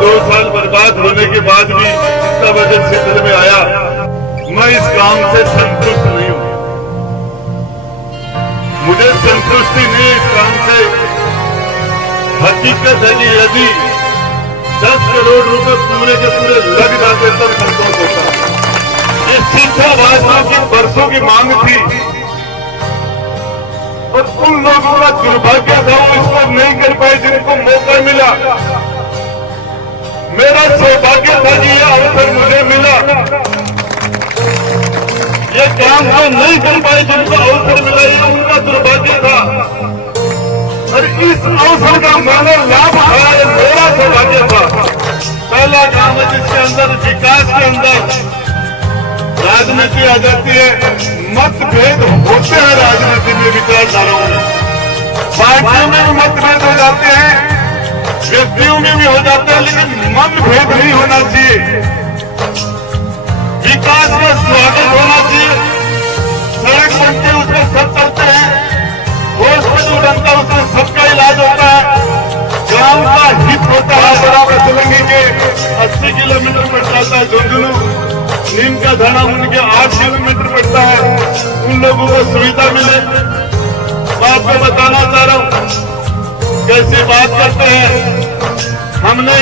2 साल बर्बाद होने के बाद भी इतना बजट क्षेत्र में आया, मैं इस काम से संतुष्ट नहीं हूं। मुझे संतुष्टि नहीं इस काम से। हकीकत है कि यदि 10 करोड़ रुपए पूरे के पूरे लग जाते तब संतोष होता। ये शिक्षा भाजपा की बरसों की मांग थी और उन लोगों का दुर्भाग्य था वो इसको नहीं कर पाए जिनको मौका मिला। मेरा सौभाग्य था कि यह अवसर मुझे मिला। ये काम जो नहीं कर पाए जिनको अवसर मिला ये उनका दुर्भाग्य था और इस अवसर का मैंने लाभ उठाया, ये मेरा सौभाग्य था। पहला काम है जिसके अंदर विकास के अंदर राजनीति आ जाती है। मतभेद होते हैं राजनीति में, विचारधाराओं में, पार्टियों में भी मतभेद हो जाते हैं, व्यक्तियों में भी हो जाते हैं, लेकिन मतभेद नहीं होना चाहिए। विकास का स्वागत होना चाहिए। सड़क बनती है उसमें सब चलते हैं, हॉस्पिटल बनता है उसमें सबका इलाज होता है, गांव का हित होता है। बराबर चलेंगे के 80 किलोमीटर पड़ जाता है झुंझुनू, नीम का धना उनके 8 किलोमीटर पड़ता है। उन लोगों को सुविधा मिले। मैं आपको बताना चाह रहा हूं कैसी बात करते हैं। हमने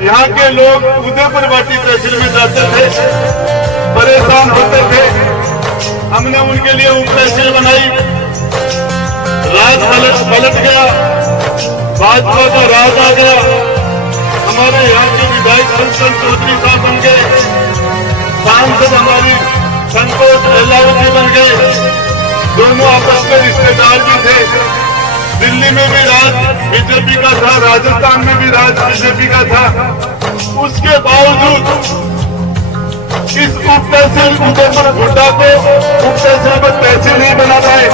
यहाँ के लोग उदयपुर वाटी तहसील में जाते थे, परेशान होते थे, हमने उनके लिए उप तहसील बनाई। राज पलट गया, भाजपा का राज आ गया। हमारे यहाँ के विधायक संतोष चौधरी साहब बन गए, सांसद हमारी संतोष अहलावती बन गए। दोनों आपस में रिश्तेदार भी थे। दिल्ली में भी राज बीजेपी का था, राजस्थान में भी राज बीजेपी का था। उसके बावजूद इस उप तहसील उदयपुर घोटा को उप तहसील पर तहसील नहीं बना रहे,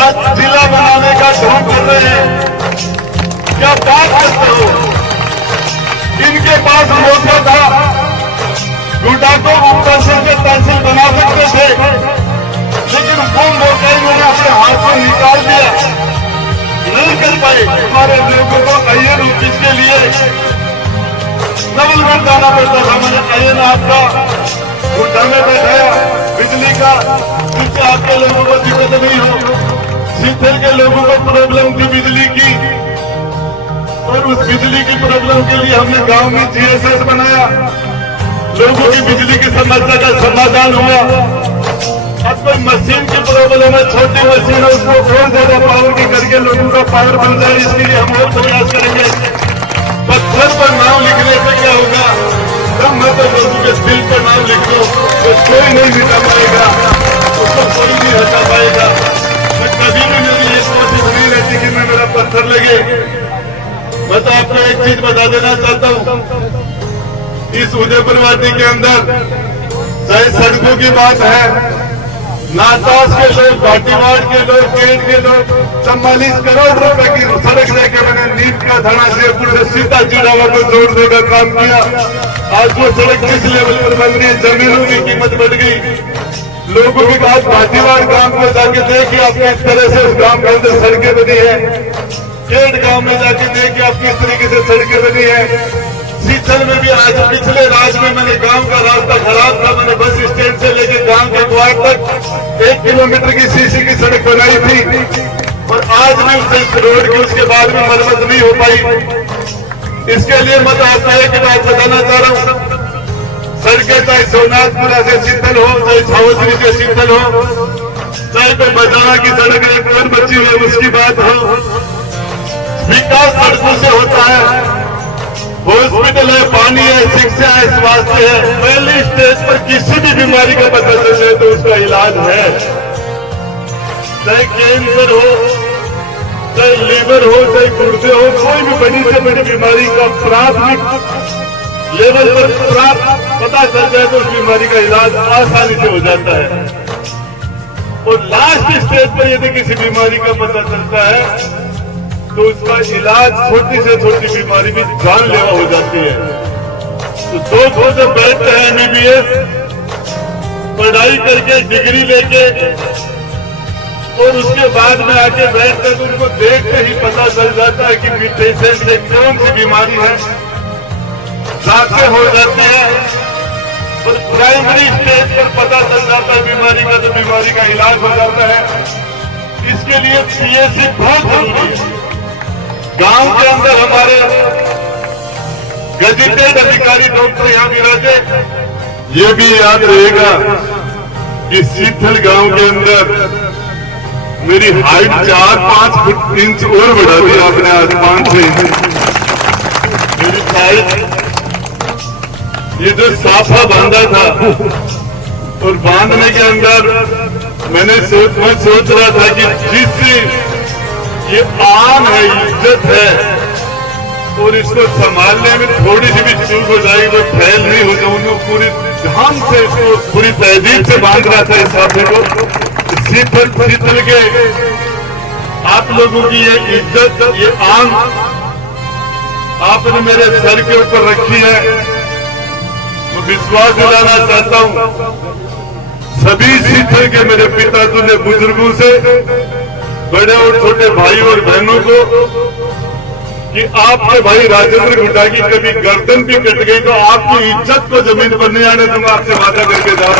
आज जिला बनाने का ढोंग कर रहे हैं। क्या बात करते हो? इनके पास मौका था, घोटा को उप तहसील से तहसील बना सकते थे, लेकिन वो मौका इन्होंने अपने हाथ से निकाल दिया, नहीं कर पाए। हमारे लोगों को आईएन ऑफिस के लिए नवलगढ़ जाना पड़ता था। मैंने आईएन आपका घोटा में बैठाया, बिजली का, जिससे आपके लोगों को दिक्कत नहीं हो। शीतल के लोगों को प्रॉब्लम थी बिजली की, और उस बिजली की प्रॉब्लम के लिए हमने गांव में जीएसएस बनाया, लोगों की बिजली की समस्या का समाधान हुआ। अब कोई मशीन की प्रॉब्लम है, छोटी मशीन है, उसको और ज्यादा पावर की करके लोगों का पावर बन जाए, इसके लिए हम और प्रयास करेंगे। पत्थर पर नाम लिखने से क्या होगा? तब मैं तो लोगों के दिल पर नाम लिख दो तो कोई नहीं मिटा पाएगा, उसको कोई नहीं हटा पाएगा। मैं कभी भी मेरी ये कोशिश नहीं रहती कि मैं मेरा पत्थर लगे। मैं तो आपको एक चीज बता देना चाहता हूँ, इस उदयपुर वाटी के अंदर चाहे सड़कों की बात है, नातास के लोग, भाटीवाड़ के लोग, केंट के लोग 44 करोड़ रुपए की सड़क लेके मैंने नीम का धना से पूरे सीता चिड़ावा को जोड़ने का काम किया। आज वो सड़क किस लेवल पर बन रही है, जमीनों की कीमत बढ़ गई। लोगों के पास भाटीवाड़ गांव में जाके देखिए आप किस तरह से उस गांव के अंदर सड़कें बनी है, केंट गांव में जाके देखिए आप किस तरीके से सड़कें बनी है। शीतल में भी आज पिछले राज में मैंने गांव का रास्ता खराब था, मैंने बस स्टैंड से लेके गांव के द्वार तक 1 किलोमीटर की सीसी की सड़क बनाई थी, और आज भी उस रोड की उसके बाद भी मरम्मत नहीं हो पाई। इसके लिए मैं आपको एक बात बताना चाह रहा हूँ, सड़कें चाहे सोनाथपुरा से शीतल हो, चाहे छावसरी से शीतल हो, चाहे कोई बजाना की सड़क एक और बची है उसकी बात हो, विकास सड़कों से होता है। हॉस्पिटल है, पानी है, शिक्षा है, स्वास्थ्य है। पहली स्टेज पर किसी भी बीमारी का पता चले तो उसका इलाज है। चाहे कैंसर हो, चाहे लीवर हो, चाहे गुर्दे हो, कोई भी बड़ी से बड़ी बीमारी का प्राथमिक लेवल पर पता चल जाए तो उस बीमारी का इलाज आसानी से हो जाता है। और लास्ट स्टेज पर यदि किसी बीमारी का पता चलता है तो उसका इलाज छोटी से छोटी बीमारी भी जानलेवा हो जाती है। तो दो जब बैठते हैं एमबीबीएस पढ़ाई करके डिग्री लेके और उसके बाद में आके बैठते तो उनको देखते ही पता चल जाता है कि पेशेंट में कौन सी बीमारी है, जांचें हो जाती है, और प्राइमरी स्टेज पर पता चल जाता है बीमारी का, तो बीमारी का इलाज हो जाता है। इसके लिए पीएससी बहुत जरूरी है। गांव के अंदर हमारे गजेटेड अधिकारी डॉक्टर यहाँ विराजे। ये भी याद रहेगा कि सीथल गांव के अंदर मेरी हाइट 4-5 इंच और बढ़ा दी आपने, आज 5-6 इंच मेरी हाइट। ये जो साफा बांधा था, और बांधने के अंदर मैं सोच रहा था कि जिससे ये आन है, इज्जत है, और इसको संभालने में थोड़ी सी भी चूक हो जाएगी तो फैल नहीं हो जाए, उनको पूरी ध्यान से, इसको पूरी तहजीब से बांध रहा था इस साफे को। सीथल के आप लोगों की ये इज्जत, ये आन आपने मेरे सर के ऊपर रखी है। मैं विश्वास दिलाना चाहता हूं सभी सीथल के मेरे पिता तुल्य बुजुर्गों से, बड़े और छोटे भाई और बहनों को, कि आपके भाई राजेंद्र गुड्डा की कभी गर्दन भी कट गई तो आपकी इज्जत को जमीन पर नहीं आने दूंगा, आपसे वादा करके जा रहा हूं।